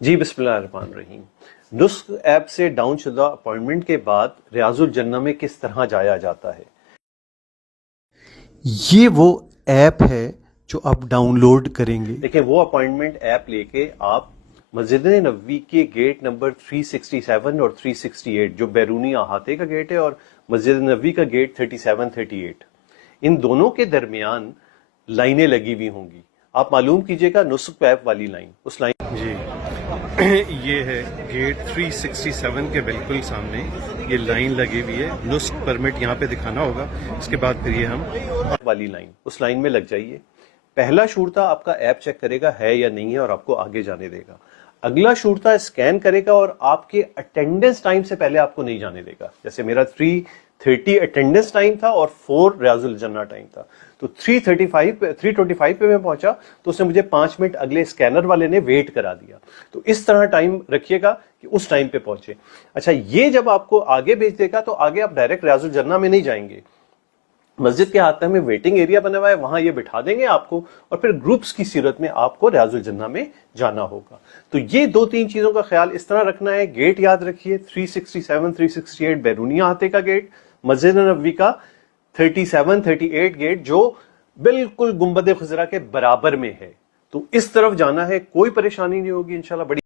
جی بسم اللہ الرحمن الرحیم۔ نسخ ایپ سے ڈاؤن شدہ اپوائنٹمنٹ کے بعد ریاض الجنہ میں کس طرح جایا جاتا ہے؟ یہ وہ ایپ ہے جو آپ ڈاؤن لوڈ کریں گے۔ دیکھیں، وہ اپوائنٹمنٹ ایپ لے کے آپ مسجد نبوی کے گیٹ نمبر 367 اور 368 جو بیرونی احاطے کا گیٹ ہے اور مسجد نبوی کا گیٹ 37 38 ان دونوں کے درمیان لائنیں لگی ہوئی ہوں گی۔ آپ معلوم کیجئے گا نسخ ایپ والی لائن، اس لائن جی یہ ہے گیٹ 367 کے بالکل سامنے یہ لائن لگی ہوئی ہے۔ نسخ پرمٹ یہاں پہ دکھانا ہوگا، اس کے بعد پھر یہ ہم والی لائن، اس لائن میں لگ جائیے۔ پہلا شورتا آپ کا ایپ چیک کرے گا ہے یا نہیں ہے اور آپ کو آگے جانے دے گا۔ اگلا شورتا اسکین کرے گا اور آپ کے اٹینڈنس ٹائم سے پہلے آپ کو نہیں جانے دے گا۔ جیسے میرا 3:30 اٹینڈنس ٹائم تھا اور 4 ریاض الجنہ ٹائم تھا، تو 3:25 پہ میں پہنچا تو اس نے مجھے 5 منٹ اگلے اسکینر والے نے ویٹ کرا دیا۔ تو اس طرح ٹائم رکھیے گا کہ اس ٹائم پہ پہنچے۔ اچھا، یہ جب آپ کو آگے بھیج دے گا تو آگے آپ ڈائریکٹ ریاض الجنہ میں نہیں جائیں گے، مسجد کے ہاتھ میں ویٹنگ ایریا بنا ہوا ہے، وہاں یہ بٹھا دیں گے آپ کو اور پھر گروپس کی صورت میں آپ کو ریاض الجنہ میں جانا ہوگا۔ تو یہ 2-3 چیزوں کا خیال اس طرح رکھنا ہے۔ گیٹ یاد رکھیے 367 368 بیرونی احاطے کا گیٹ، مسجد نبوی کا 37 38 گیٹ جو بالکل گنبد خضرا کے برابر میں ہے۔ تو اس طرف جانا ہے، کوئی پریشانی نہیں ہوگی انشاءاللہ۔ بڑی